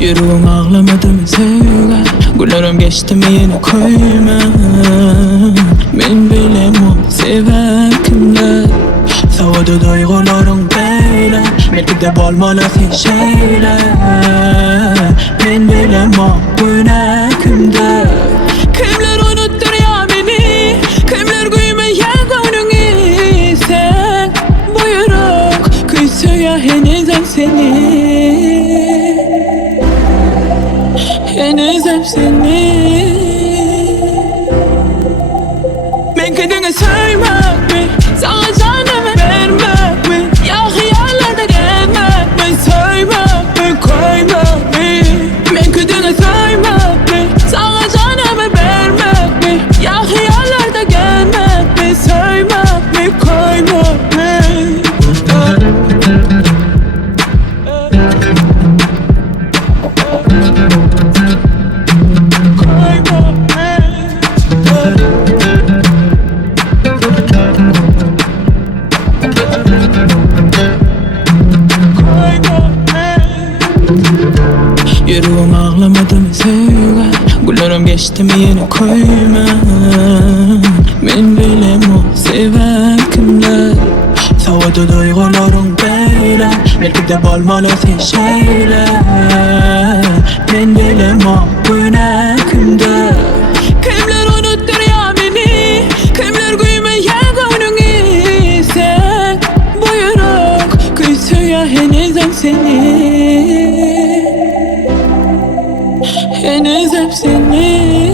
Yüreğim ağlamadı mı söyle, güllerim geçti mi Yene Köyman. Men bilem o sever kimler, savadı duygularım böyle, belki de bolmalı sen şeyler. Men bilem o güne kimde, kimler unuttur ya beni, kimler gülmeyen göwnünize. Buyuruk küsüyor Henizem Seni, Henizem Seni. Ben kendine Köymekmi, sana canımı vermekmi, ya hayallerde gelmekmi. Köymekmi, Koymekmi. Ben kendine Köymekmi, sana canımı vermekmi, ya hayallerde gelmekmi. Köymekmi, Koymekmi. Yüreğim ağlamadı mı söyle, güllerim geçti mi Yene Köyman. Men bilem o sever kimler, savadı duygularım böyle, belki de bolmalı sen şeyler. Men bilem o güne kimde, kimler unuttur ya beni, kimler gülmeyen göwnünize. Buyuruk küsüyor Henizem Seni, Henizem Seni.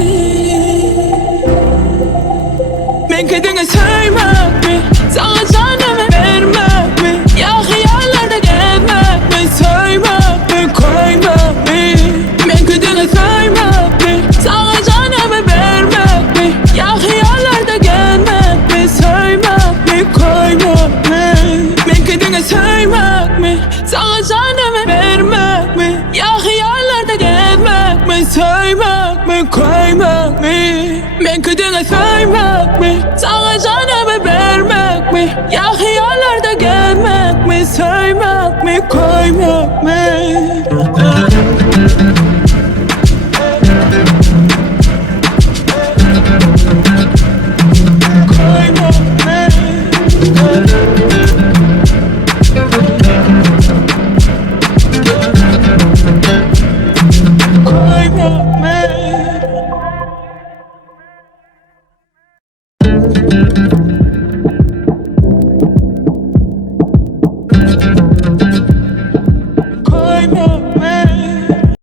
Ben kendine Köymekmi, sana canımı vermekmi, ya hayallerde gelmekmi. Köymekmi, Koymekmi. Ben kendine Köymekmi, sana canımı vermekmi, ya hayallerde gelmekmi. Köymekmi, Koymekmi. Ben kendine Köymekmi, sana canımı vermekmi, ya hayallerde gelmekmi. Köymekmi, Koymekmi. Ben kendine Köymekmi, sana canımı vermekmi, ya hayallerde gelmekmi. Köymekmi, Koymekmi.